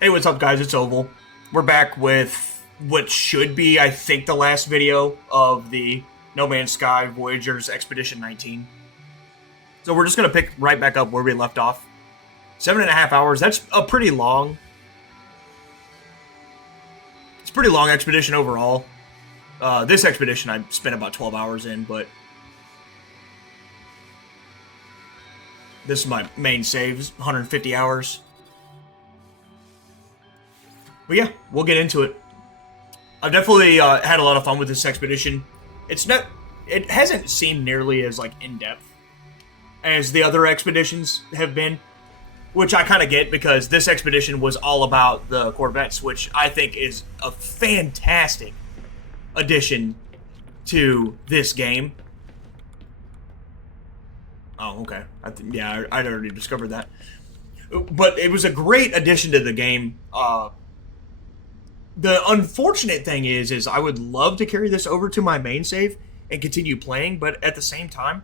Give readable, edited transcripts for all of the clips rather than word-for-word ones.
Hey, what's up, guys? It's Oval. We're back with what should be, I think, the last video of the No Man's Sky Voyagers Expedition 19. So we're just going to pick right back up where we left off. 7.5 hours. That's a pretty long. It's a pretty long expedition overall. This expedition I spent about 12 hours in, but this is my main saves, 150 hours. But yeah, we'll get into it. I've definitely had a lot of fun with this expedition. It hasn't seemed nearly as like in depth as the other expeditions have been, which I kind of get because this expedition was all about the Corvettes, which I think is a fantastic addition to this game. Oh, okay. I'd already discovered that, but it was a great addition to the game. The unfortunate thing is I would love to carry this over to my main save and continue playing, but at the same time,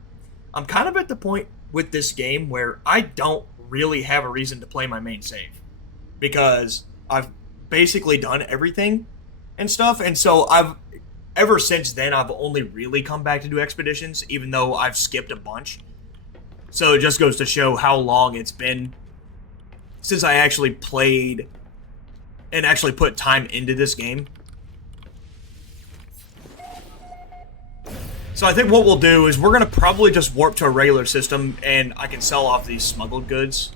I'm kind of at the point with this game where I don't really have a reason to play my main save because I've basically done everything and stuff, and so ever since then I've only really come back to do expeditions, even though I've skipped a bunch. So it just goes to show how long it's been since I actually played and actually put time into this game. So I think what we'll do is we're going to probably just warp to a regular system and I can sell off these smuggled goods.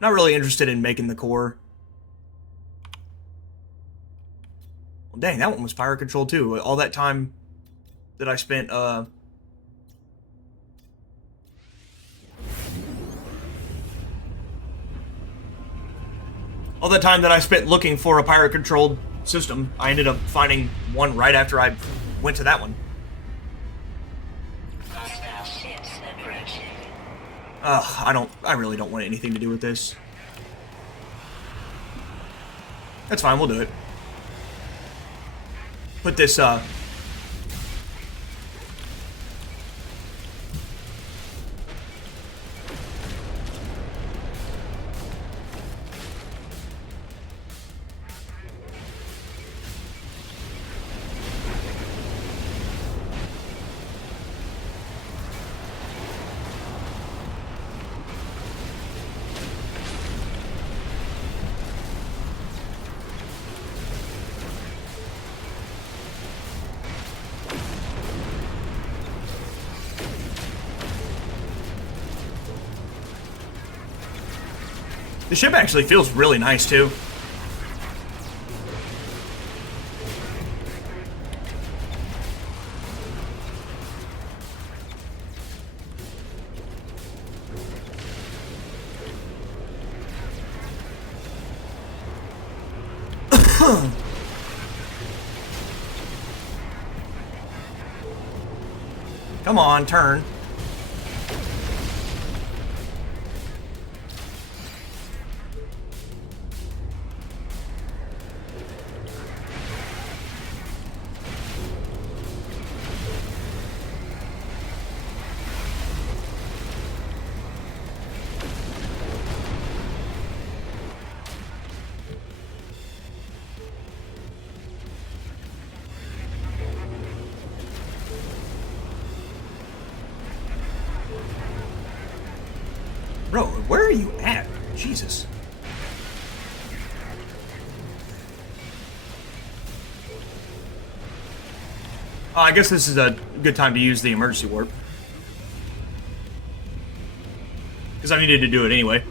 Not really interested in making the core. Well, dang, that one was pirate control too. All that time that I spent, all the time that I spent looking for a pirate-controlled system, I ended up finding one right after I went to that one. I really don't want anything to do with this. That's fine, we'll do it. Put this, the ship actually feels really nice, too. Come on, turn. Bro, where are you at? Jesus. I guess this is a good time to use the emergency warp. Because I needed to do it anyway.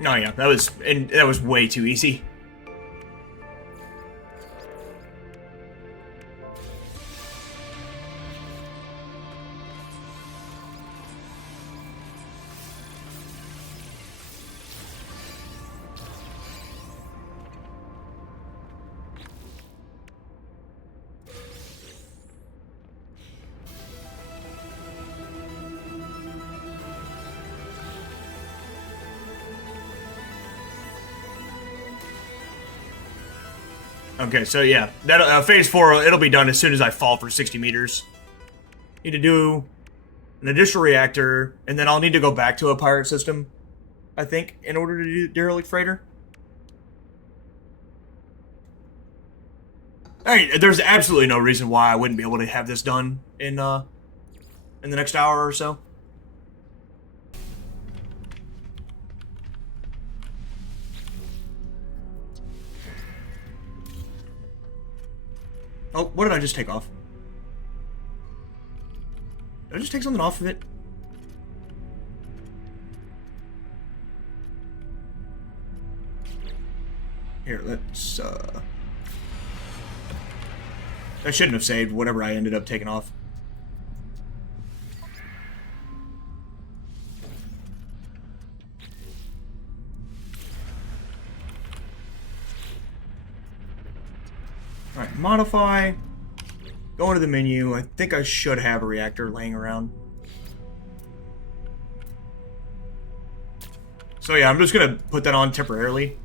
No, yeah, that was way too easy. Okay, so yeah, that phase 4, it'll be done as soon as I fall for 60 meters. Need to do an additional reactor, and then I'll need to go back to a pirate system, I think, in order to do derelict freighter. Alright, there's absolutely no reason why I wouldn't be able to have this done in the next hour or so. Oh, what did I just take off? Did I just take something off of it? Here, let's, I shouldn't have saved whatever I ended up taking off. Alright, modify. Go into the menu. I think I should have a reactor laying around. So yeah, I'm just gonna put that on temporarily.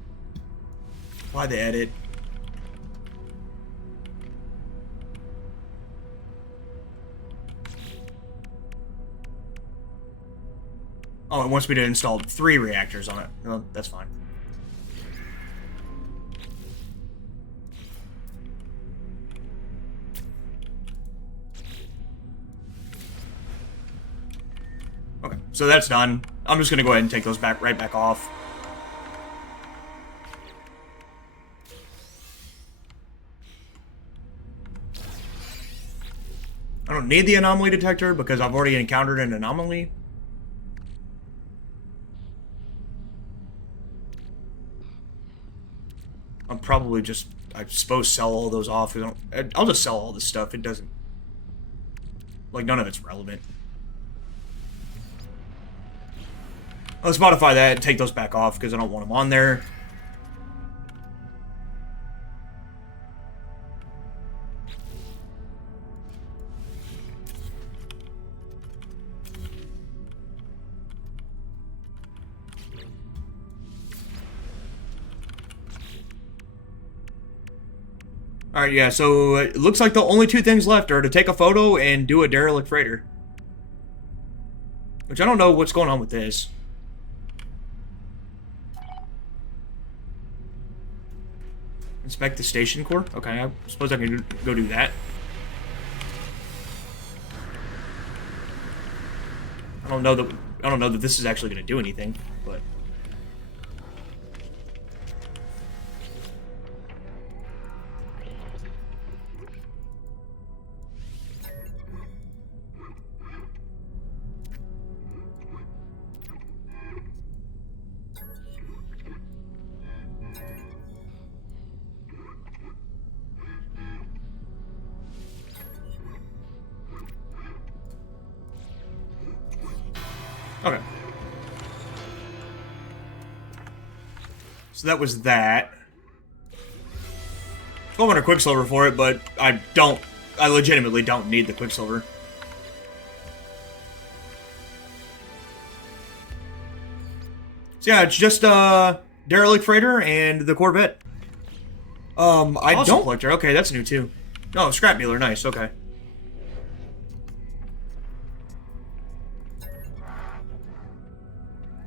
Apply the edit. Oh, it wants me to install 3 reactors on it. Well, that's fine. Okay, so that's done. I'm just gonna go ahead and take those right back off. I don't need the anomaly detector because I've already encountered an anomaly. I'm probably just, I suppose, sell all those off. I'll just sell all this stuff. It doesn't, like, none of it's relevant. Let's modify that and take those back off because I don't want them on there. Alright, yeah, so it looks like the only 2 things left are to take a photo and do a derelict freighter. Which I don't know what's going on with this. Inspect the station core? Okay, I suppose I can go do that. I don't know that this is actually going to do anything, but okay. So that was that. 1200 Quicksilver for it, but I legitimately don't need the Quicksilver. So yeah, it's just derelict freighter and the Corvette. I don't collector. Okay, that's new too. No, scrap dealer. Nice. Okay.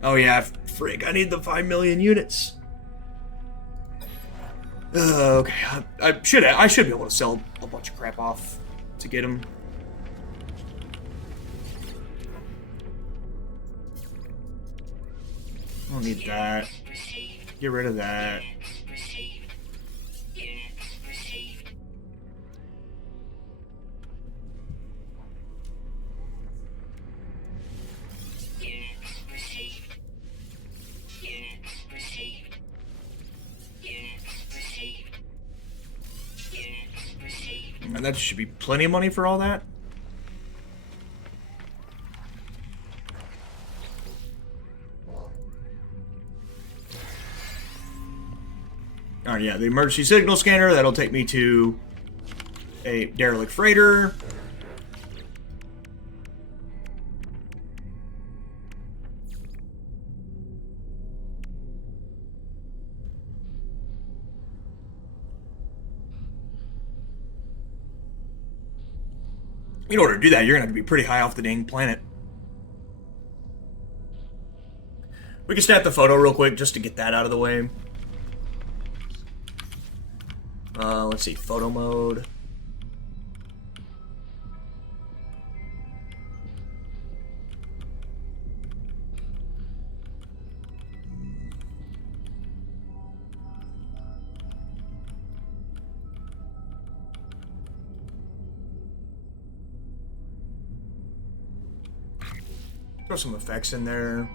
Oh yeah, frig. I need the 5 million units. Okay, I should be able to sell a bunch of crap off to get them. I don't need that. Get rid of that. that should be plenty of money for all that. Alright, yeah, the emergency signal scanner, that'll take me to a derelict freighter. In order to do that, you're going to have to be pretty high off the dang planet. We can snap the photo real quick just to get that out of the way. Let's see, photo mode. Throw some effects in there.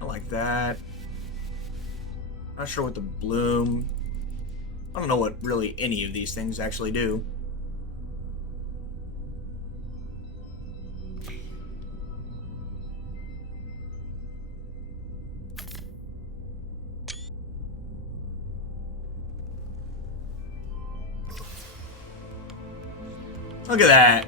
I like that. Not sure what the bloom. I don't know what really any of these things actually do. Look at that.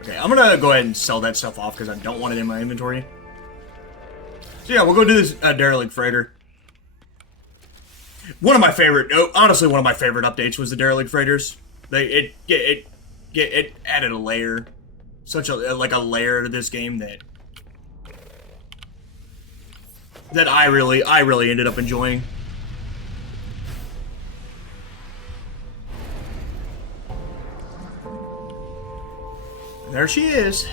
Okay, I'm gonna go ahead and sell that stuff off because I don't want it in my inventory. So yeah, we'll go do this derelict freighter. One of my favorite, honestly, one of my favorite updates was the derelict freighters. It added a layer, such a layer to this game that I really ended up enjoying. There she is.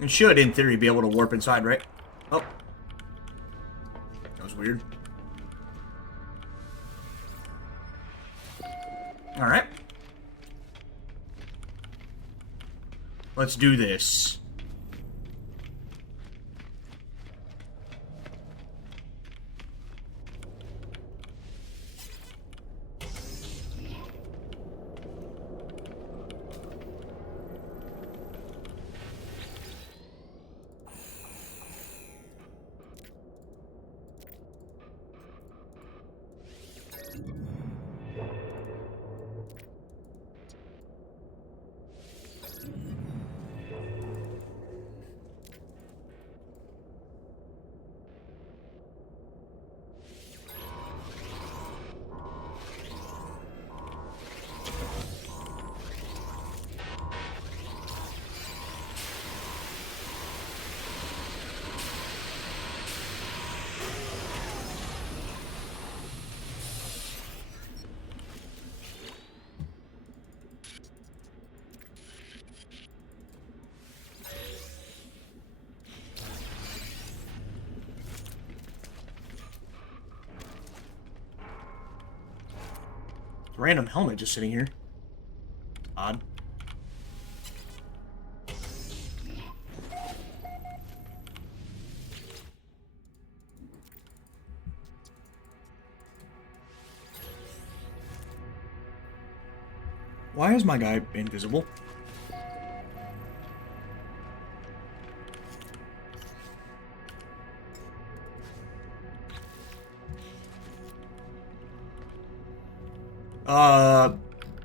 And should, in theory, be able to warp inside, right? Oh. That was weird. Alright. Let's do this. Random helmet just sitting here. Odd. Why is my guy invisible?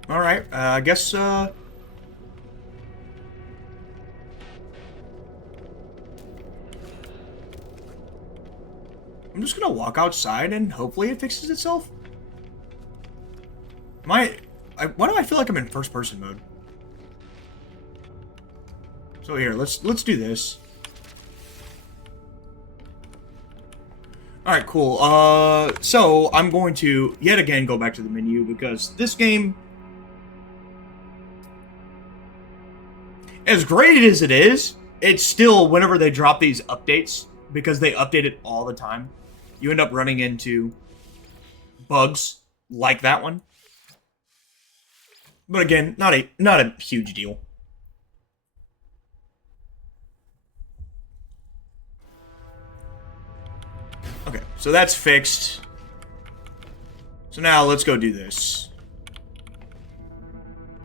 Alright, I guess, I'm just gonna walk outside and hopefully it fixes itself. Why do I feel like I'm in first-person mode? So here, let's do this. Alright, cool. So I'm going to, yet again, go back to the menu, because this game, as great as it is, it's still, whenever they drop these updates, because they update it all the time, you end up running into bugs like that one. But again, not a huge deal. Okay, so that's fixed. So now let's go do this.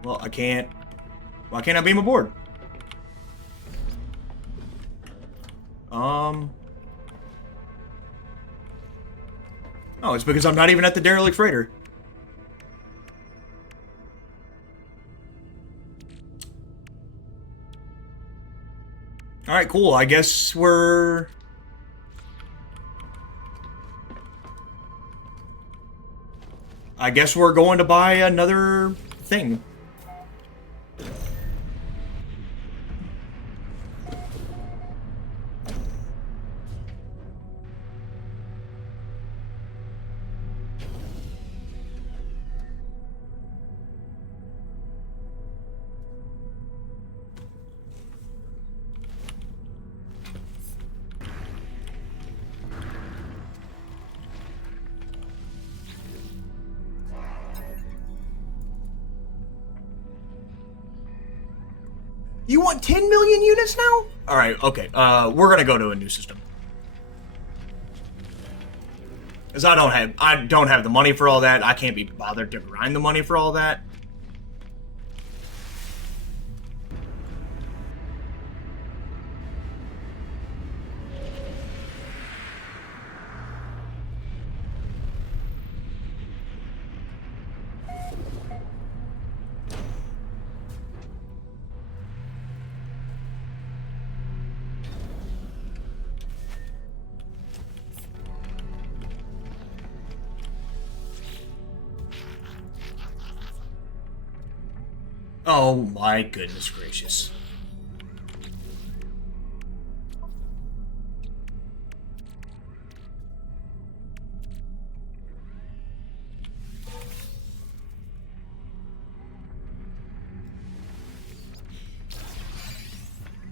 Well, I can't. Why can't I beam aboard? Oh, it's because I'm not even at the derelict freighter. Alright, cool. I guess we're going to buy another thing. You want 10 million units now? Alright, okay. We're gonna go to a new system. Because I don't have the money for all that. I can't be bothered to grind the money for all that. Oh my goodness gracious.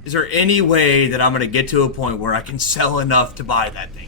Is there any way that I'm going to get to a point where I can sell enough to buy that thing?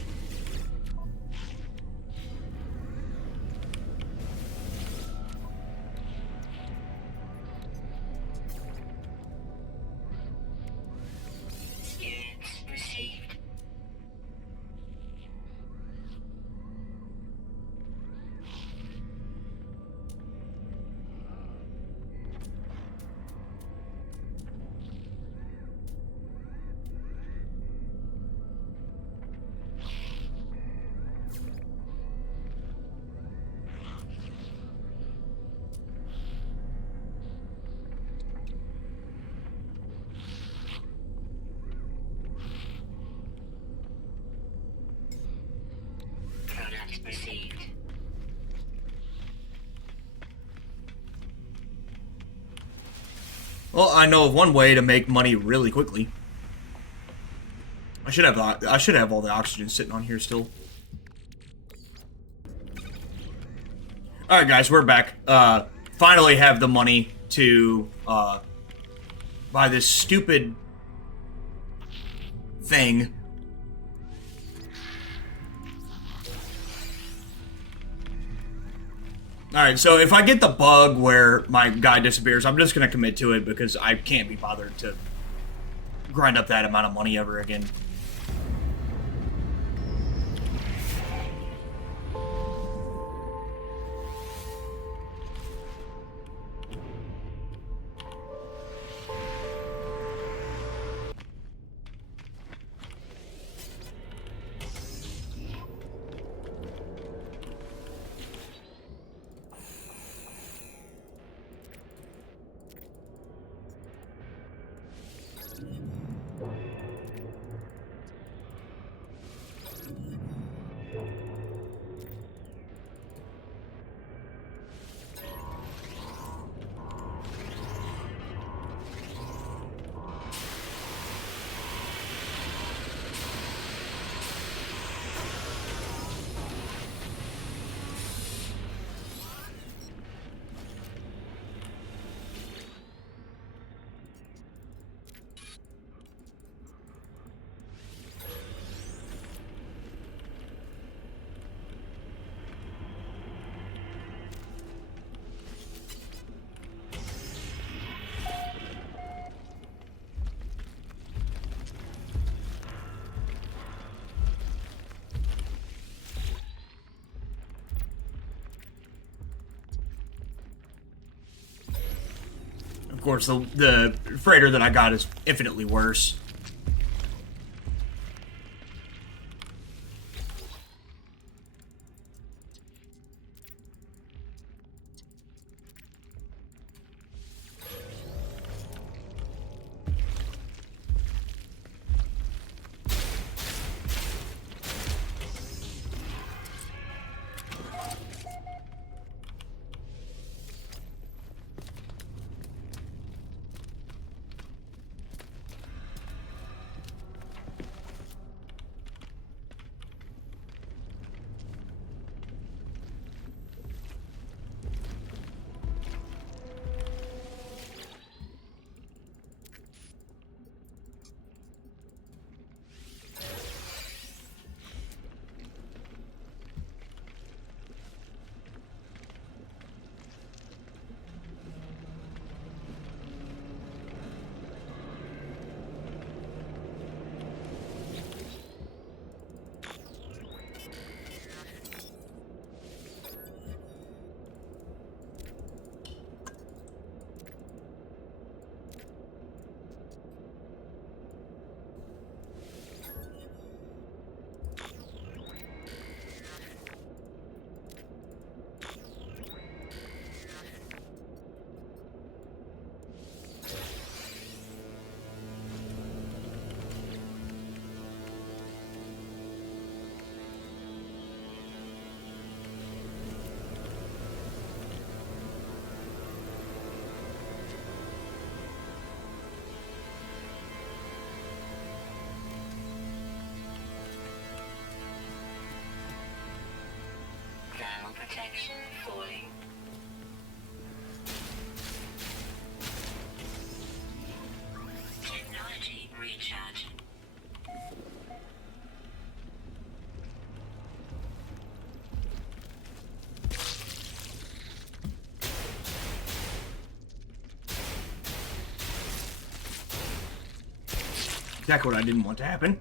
Well, I know of one way to make money really quickly. I should have all the oxygen sitting on here still. Alright guys, we're back. Finally have the money to buy this stupid thing. Alright, so if I get the bug where my guy disappears, I'm just gonna commit to it because I can't be bothered to grind up that amount of money ever again. course, the freighter that I got is infinitely worse. Protection falling. Technology recharging. Exactly what I didn't want to happen.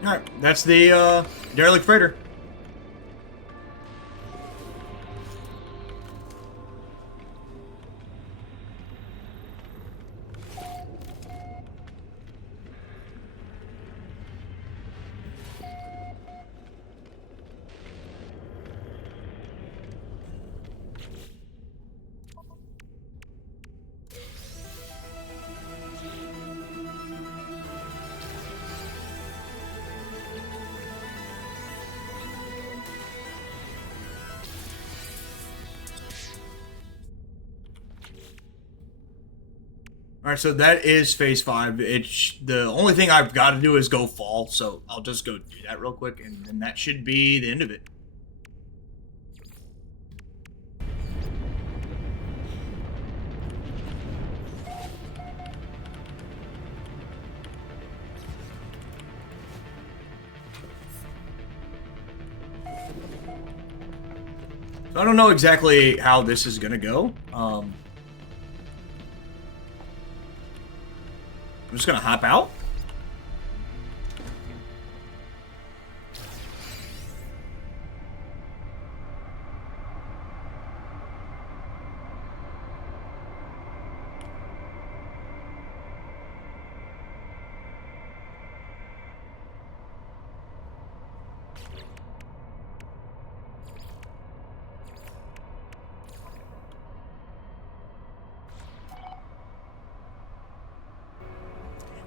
Alright, that's the derelict freighter. Alright, so that is phase 5. It's the only thing I've got to do is go fall, so I'll just go do that real quick, and then that should be the end of it. So I don't know exactly how this is gonna go. I'm just gonna hop out.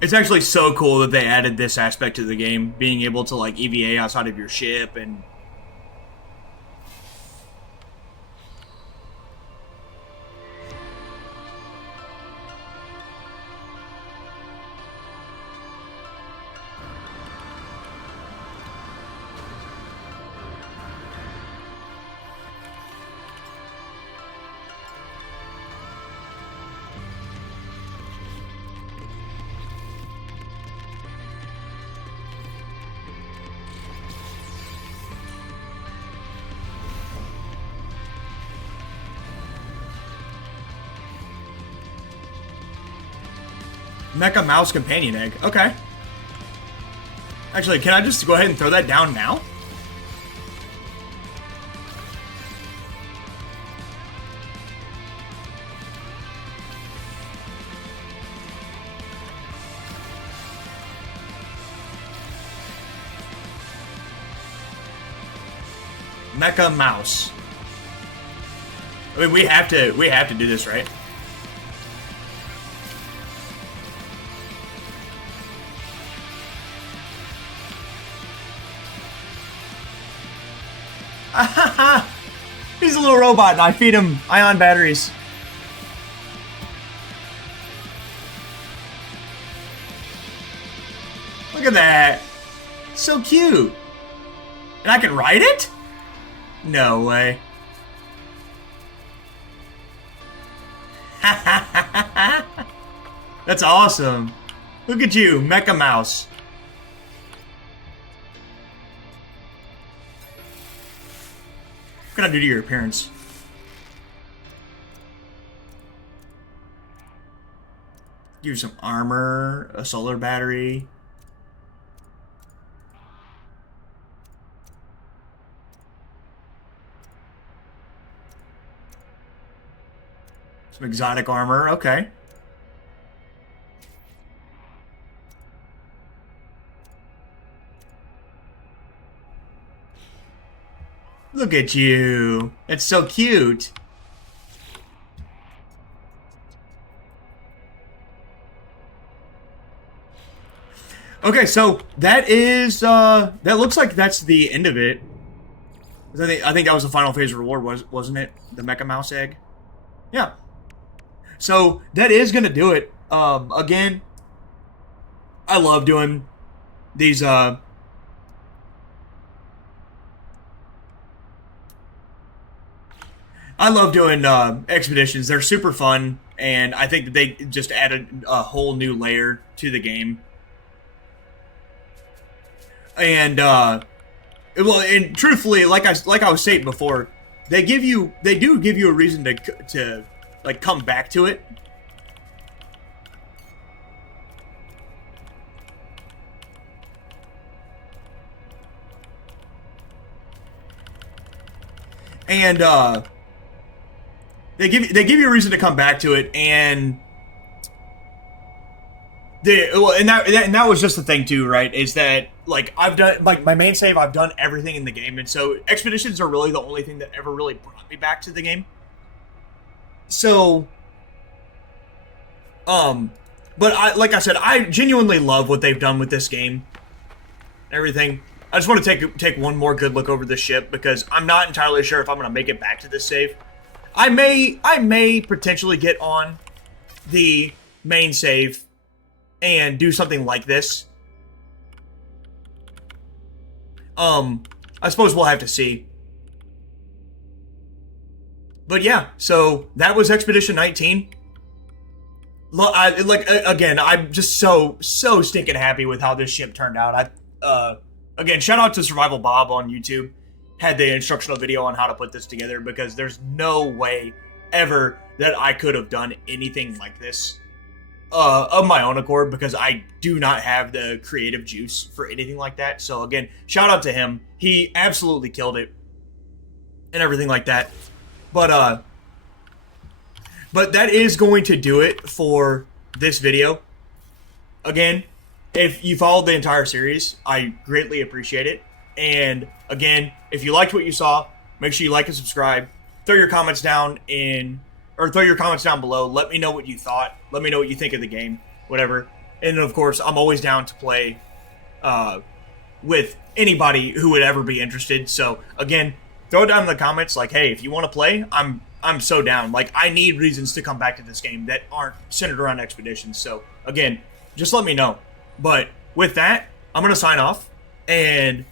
It's actually so cool that they added this aspect to the game, being able to like EVA outside of your ship and Mecha Mouse Companion Egg. Okay. Actually, can I just go ahead and throw that down now? Mecha Mouse. I mean, we have to do this, right? He's a little robot and I feed him ion batteries. Look at that. So cute. And I can ride it? No way. That's awesome. Look at you, Mecha Mouse. What can I do to your appearance? Give you some armor, a solar battery. Some exotic armor, okay. Look at you. It's so cute. Okay, so that is that looks like that's the end of it. I think that was the final phase reward, wasn't it? The Mecha Mouse egg. Yeah. So that is gonna do it. Again, I love doing these I love doing expeditions. They're super fun, and I think that they just added a whole new layer to the game. And well, and truthfully, like I was saying before, they do give you a reason to like come back to it. and they give you a reason to come back to it, and that was just the thing too, right? Is that like I've done like my main save, I've done everything in the game, and so expeditions are really the only thing that ever really brought me back to the game. So, but like I said, I genuinely love what they've done with this game. Everything. I just want to take one more good look over the ship because I'm not entirely sure if I'm going to make it back to this save. I may potentially get on the main save and do something like this. I suppose we'll have to see. But yeah, so that was Expedition 19. Again, I'm just so stinking happy with how this ship turned out. Again, shout out to Survival Bob on YouTube. Had the instructional video on how to put this together because there's no way ever that I could have done anything like this of my own accord because I do not have the creative juice for anything like that. So again, shout out to him. He absolutely killed it and everything like that. But that is going to do it for this video. Again, if you followed the entire series, I greatly appreciate it. And again, if you liked what you saw, make sure you like and subscribe. Throw your comments down below. Let me know what you thought. Let me know what you think of the game, whatever. And of course, I'm always down to play with anybody who would ever be interested. So again, throw it down in the comments like, hey, if you want to play, I'm so down. Like, I need reasons to come back to this game that aren't centered around expeditions. So again, just let me know. But with that, I'm going to sign off. And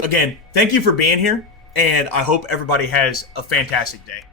again, thank you for being here. And I hope everybody has a fantastic day.